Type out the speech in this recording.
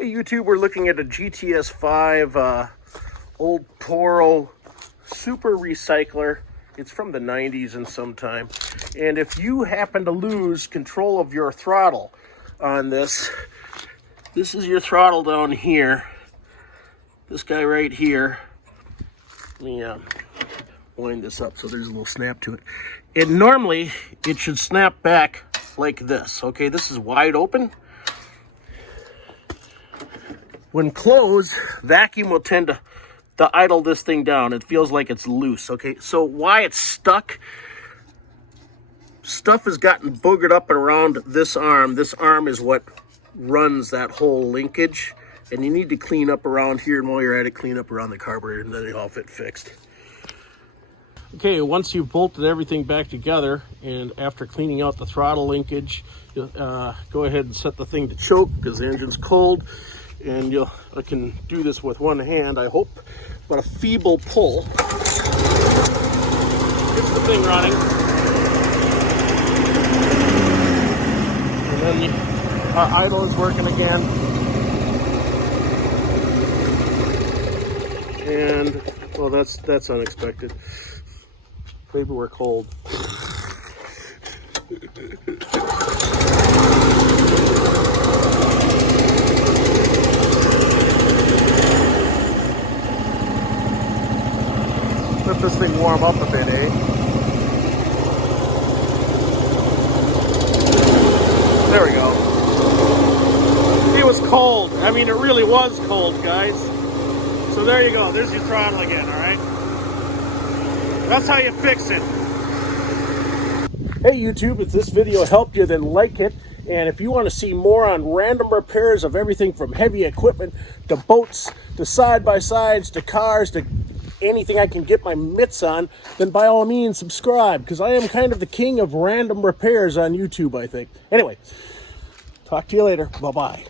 Hey YouTube, we're looking at a GTS5 old Toro Super Recycler. It's from the 90s and sometime. And if you happen to lose control of your throttle on this, this is your throttle down here. This guy right here. Let me wind this up so there's a little snap to it. Normally, it should snap back like this. Okay, this is wide open. When closed, vacuum will tend to idle this thing down. It feels like it's loose, okay? So why it's stuck, stuff has gotten boogered up and around this arm. This arm is what runs that whole linkage. And you need to clean up around here, and while you're at it, clean up around the carburetor, and then it'll all fit fixed. Okay, once you've bolted everything back together, and after cleaning out the throttle linkage, go ahead and set the thing to choke because the engine's cold. And I can do this with one hand, I hope, but a feeble pull gets the thing running. And then the idle is working again. And, well, that's unexpected. Maybe we're cold. Let this thing warm up a bit, eh? There we go. It was cold. I mean, it really was cold, guys. So there you go. There's your throttle again, all right? That's how you fix it. Hey, YouTube, if this video helped you, then like it. And if you want to see more on random repairs of everything from heavy equipment to boats to side-by-sides to cars to anything I can get my mitts on, then by all means subscribe, because I am kind of the king of random repairs on YouTube, I think. Anyway, talk to you later. Bye-bye.